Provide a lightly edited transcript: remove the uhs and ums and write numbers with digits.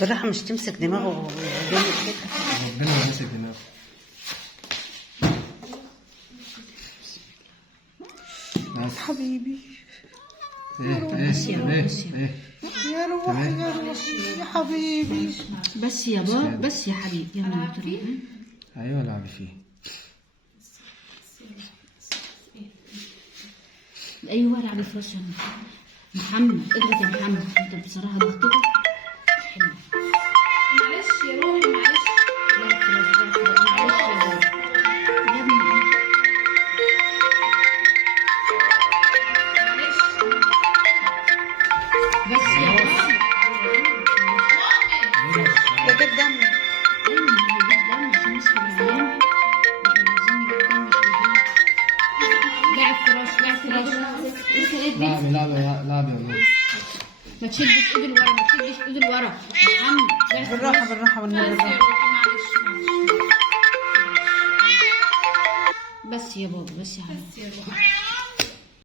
بالراحة مش تمسك دماغه جامد كده. ربنا يمسك دماغه. حبيبي ايه يا روح يا روح يا حبيبي. بس يا بابا، بس يا حبيبي، يلا نروح. ايوه العبي فيه. ايوه العبي في وشك محمد. اضغط يا محمد، انت بصراحه ضغطتك حلو. معلش يا روحي معلش. لا خلاص لا خلاص، معلش يا بابا يا ابني. معلش. بس يا بابا. ده جاب دم. ايوه ما هيجيب دم عشان نسحب العيان. احنا عايزين نجيب دم مش عايزين. لاعب فراش لاعب فراش. انت ايه لعبي لعبي يا نور. ما تشدش ايد لورا، ما تشدش ايد لورا محمد. لاعب بالراحة بالراحة والنبي بس يا بالراحة. روحي معلش معلش. بس يا بابا، بس يا حبيبي. بس يا روحي.